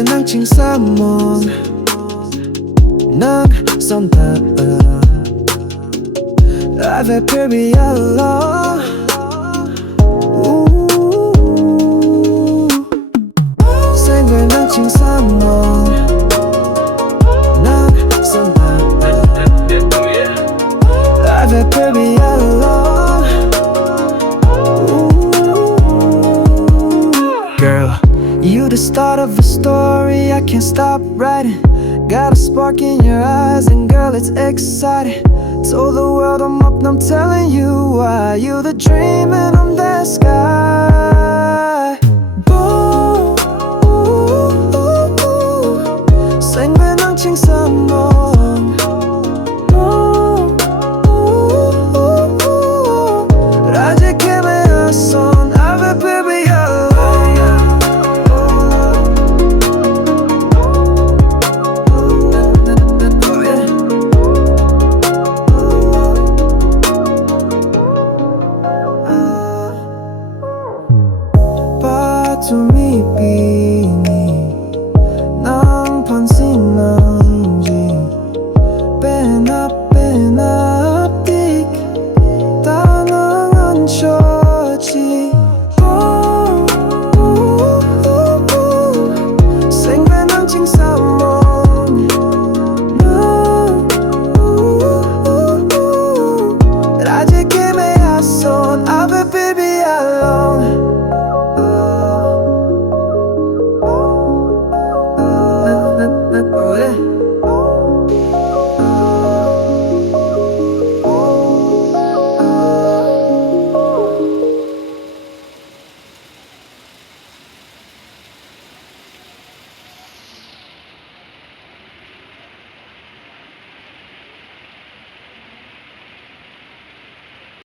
생각에 난 칭삼 난 쏜다 I've had baby alone 생각에 난 칭삼 난 쏜다 I've had baby alone Girl, you the start of a story I can't stop writing Got a spark in your eyes and girl it's exciting Told the world I'm up and I'm telling you why You the dream and I'm the sky